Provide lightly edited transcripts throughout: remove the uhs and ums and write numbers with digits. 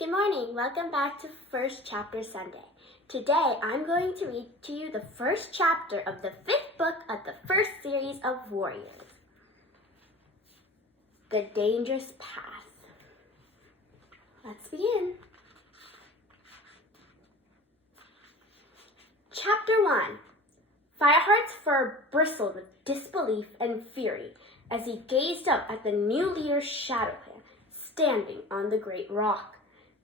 Good morning. Welcome back to First Chapter Sunday. Today, I'm going to read to you the first chapter of the 5th book of the first series of Warriors. The Dangerous Path. Let's begin. Chapter 1. Fireheart's fur bristled with disbelief and fury as he gazed up at the new leader's shadow hand standing on the great rock.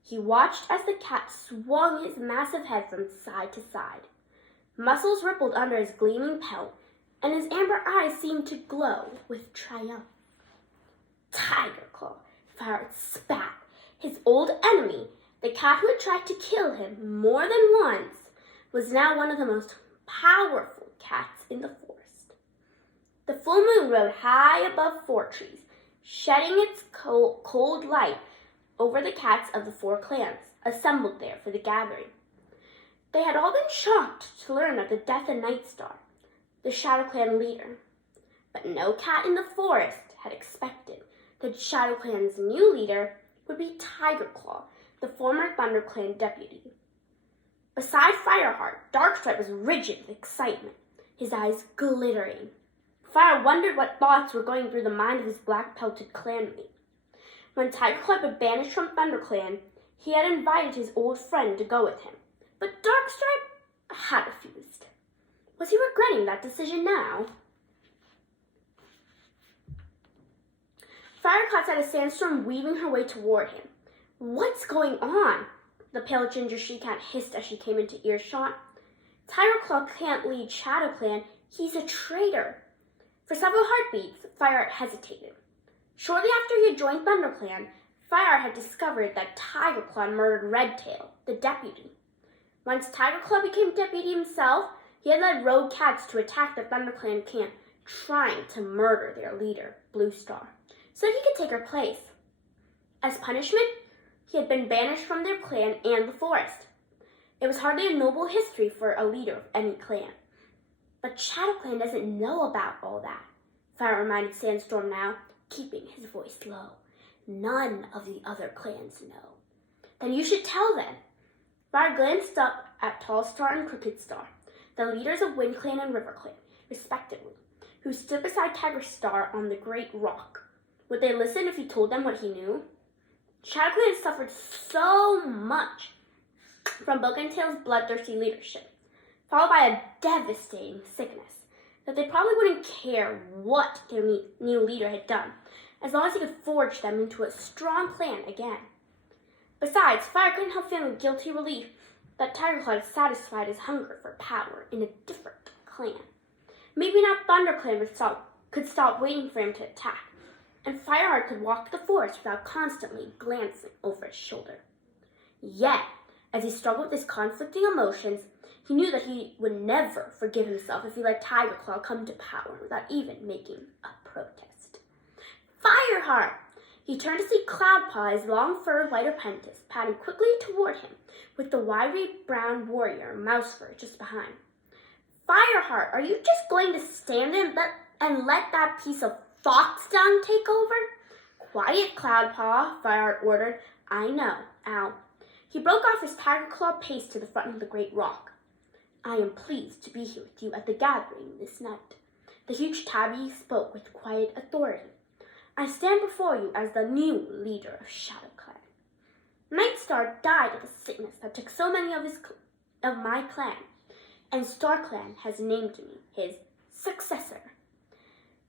He watched as the cat swung his massive head from side to side. Muscles rippled under his gleaming pelt, and his amber eyes seemed to glow with triumph. Tiger Claw, Fireheart spat. His old enemy, the cat who had tried to kill him more than once, was now one of the most powerful cats in the forest. The full moon rode high above 4 trees, shedding its cold light over the cats of the 4 clans assembled there for the gathering. They had all been shocked to learn of the death of Nightstar, the Shadow Clan leader. But no cat in the forest had expected that Shadow Clan's new leader would be Tiger Claw, the former Thunder Clan deputy. Beside Fireheart, Darkstripe was rigid with excitement, his eyes glittering. Fire wondered what thoughts were going through the mind of his black-pelted clanmate. When Tiger Claw had been banished from ThunderClan, he had invited his old friend to go with him, but Darkstripe had refused. Was he regretting that decision now? Fire caught at a sandstorm weaving her way toward him. What's going on? The pale ginger she-cat hissed as she came into earshot. Tiger Claw can't lead Shadow Clan. He's a traitor. For several heartbeats, Fireheart hesitated. Shortly after he had joined ThunderClan, Fireheart had discovered that Tiger Claw murdered Redtail, the deputy. Once Tiger Claw became deputy himself, he had led rogue cats to attack the ThunderClan camp, trying to murder their leader, Bluestar, so he could take her place. As punishment, he had been banished from their clan and the forest. It was hardly a noble history for a leader of any clan. But Shadow Clan doesn't know about all that, Fire reminded Sandstorm now, keeping his voice low. None of the other clans know. Then you should tell them. Fire glanced up at Tall Star and Crooked Star, the leaders of Wind Clan and River Clan, respectively, who stood beside Tiger Star on the great rock. Would they listen if he told them what he knew? Shadow Clan had suffered so much from Tail's bloodthirsty leadership, followed by a devastating sickness, that they probably wouldn't care what their new leader had done, as long as he could forge them into a strong clan again. Besides, Fire couldn't help feeling guilty relief that Tiger Claw had satisfied his hunger for power in a different clan. Maybe now ThunderClan could stop waiting for him to attack, and Fireheart could walk the forest without constantly glancing over his shoulder. Yet, as he struggled with his conflicting emotions, he knew that he would never forgive himself if he let Tiger Claw come to power without even making a protest. Fireheart! He turned to see Cloudpaw, his long-furred white apprentice, padding quickly toward him, with the wiry brown warrior, Mousefur, just behind. Fireheart, are you just going to stand there and let that piece of fox dung take over? Quiet, Cloudpaw, Fireheart ordered. I know. Ow. He broke off his Tiger Claw pace to the front of the great rock. I am pleased to be here with you at the gathering this night. The huge tabby spoke with quiet authority. I stand before you as the new leader of Shadow Clan. Nightstar died of a sickness that took so many of my clan, and Star Clan has named me his successor.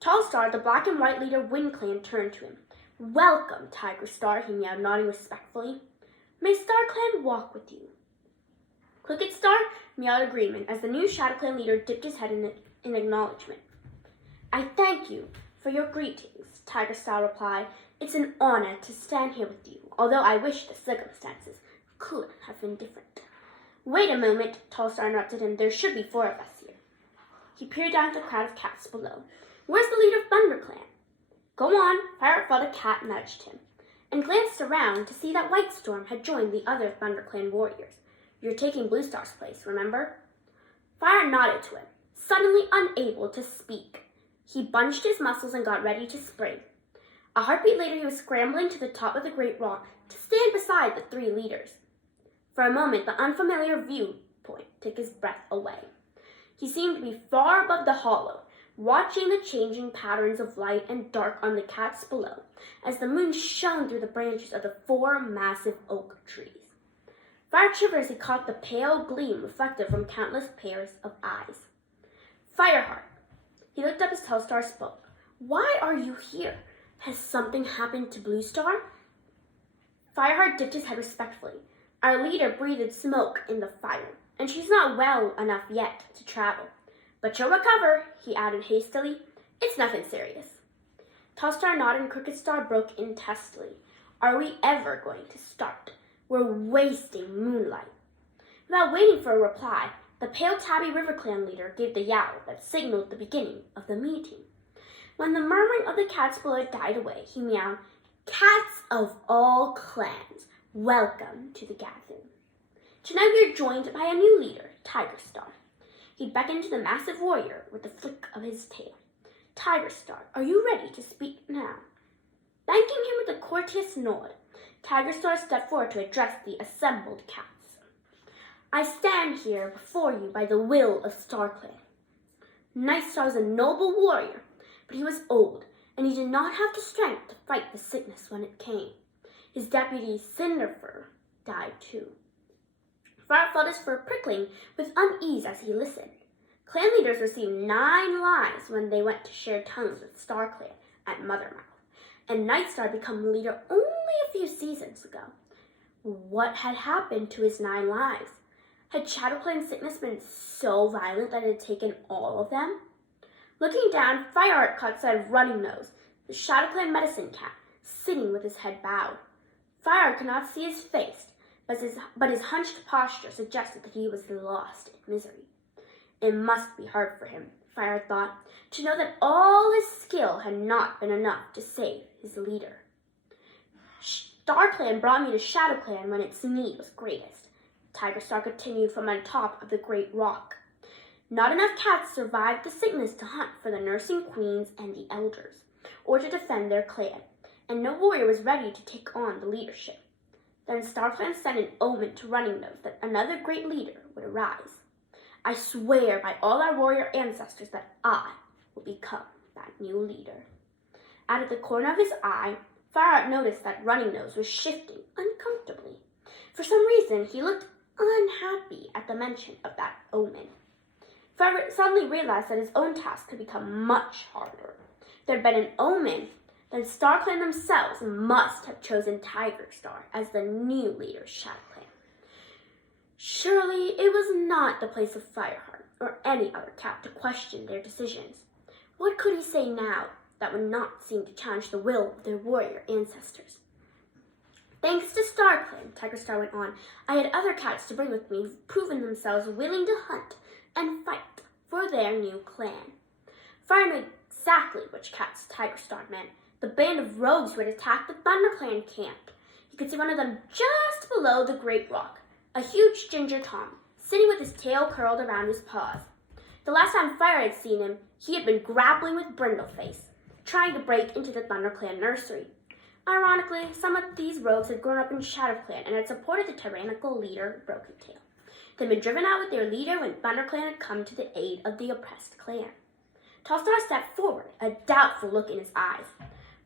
Tall Star, the black and white leader of Wind Clan, turned to him. Welcome, Tiger Star, he meowed, nodding respectfully. May Star Clan walk with you. Crooked Star meowed agreement as the new Shadow Clan leader dipped his head in acknowledgement. I thank you for your greetings, Tiger Star replied. It's an honor to stand here with you, although I wish the circumstances could have been different. Wait a moment, Tall Star interrupted him. There should be 4 of us here. He peered down at the crowd of cats below. Where's the leader of ThunderClan? Go on, Fireheart felt a cat nudged him, and glanced around to see that Whitestorm had joined the other ThunderClan warriors. You're taking Bluestar's place, remember? Fire nodded to him, suddenly unable to speak. He bunched his muscles and got ready to spring. A heartbeat later, he was scrambling to the top of the great rock to stand beside the three leaders. For a moment, the unfamiliar viewpoint took his breath away. He seemed to be far above the hollow, watching the changing patterns of light and dark on the cats below as the moon shone through the branches of the four massive oak trees. Fire shivered as he caught the pale gleam reflected from countless pairs of eyes. Fireheart. He looked up as Telstar spoke. Why are you here? Has something happened to Blue Star? Fireheart dipped his head respectfully. Our leader breathed smoke in the fire, and she's not well enough yet to travel. But she'll recover, he added hastily. It's nothing serious. Telstar nodded and Crooked Star broke in testily. Are we ever going to start? We're wasting moonlight. Without waiting for a reply, the pale tabby River Clan leader gave the yowl that signaled the beginning of the meeting. When the murmuring of the cats below died away, he meowed, Cats of all clans, welcome to the gathering. Tonight we are joined by a new leader, Tiger Star. He beckoned to the massive warrior with a flick of his tail. Tiger Star, are you ready to speak now? Thanking him with a courteous nod, Tiger Star stepped forward to address the assembled cats. I stand here before you by the will of StarClan. Night Star was a noble warrior, but he was old, and he did not have the strength to fight the sickness when it came. His deputy, Cinderfur, died too. Fire felt his fur prickling with unease as he listened. Clan leaders received 9 lives when they went to share tongues with StarClan at Mothermouth, and Night Star became leader only a few seasons ago. What had happened to his 9 lives? Had ShadowClan's sickness been so violent that it had taken all of them? Looking down, Fireheart caught sight of Running Nose, the ShadowClan medicine cat, sitting with his head bowed. Fireheart could not see his face, but his hunched posture suggested that he was lost in misery. It must be hard for him, Fireheart thought, to know that all his skill had not been enough to save his leader. StarClan brought me to ShadowClan when its need was greatest. Tiger Star continued from on top of the great rock. Not enough cats survived the sickness to hunt for the nursing queens and the elders, or to defend their clan, and no warrior was ready to take on the leadership. Then StarClan sent an omen to Running Nose that another great leader would arise. I swear by all our warrior ancestors that I will become that new leader. Out of the corner of his eye, Fireheart noticed that Running Nose was shifting uncomfortably. For some reason, he looked unhappy at the mention of that omen. Fireheart suddenly realized that his own task could become much harder. If there had been an omen, then StarClan themselves must have chosen Tiger Star as the new leader of ShadowClan. Surely it was not the place of Fireheart or any other cat to question their decisions. What could he say now that would not seem to challenge the will of their warrior ancestors? Thanks to StarClan, Tiger Star went on, I had other cats to bring with me who've proven themselves willing to hunt and fight for their new clan. Fire knew exactly which cats Tiger Star meant, the band of rogues who had attacked the ThunderClan camp. He could see one of them just below the great rock, a huge ginger Tom, sitting with his tail curled around his paws. The last time Fire had seen him, he had been grappling with Brindleface, trying to break into the ThunderClan nursery. Ironically, some of these rogues had grown up in ShadowClan and had supported the tyrannical leader, Broken Tail. They'd been driven out with their leader when ThunderClan had come to the aid of the oppressed clan. Tallstar stepped forward, a doubtful look in his eyes.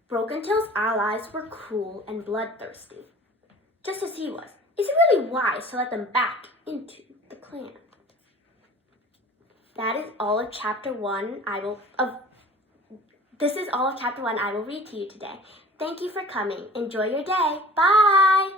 Broken Tail's allies were cruel and bloodthirsty. Just as he was, is it really wise to let them back into the clan? That is all of chapter 1. This is all of chapter 1 I will read to you today. Thank you for coming. Enjoy your day. Bye!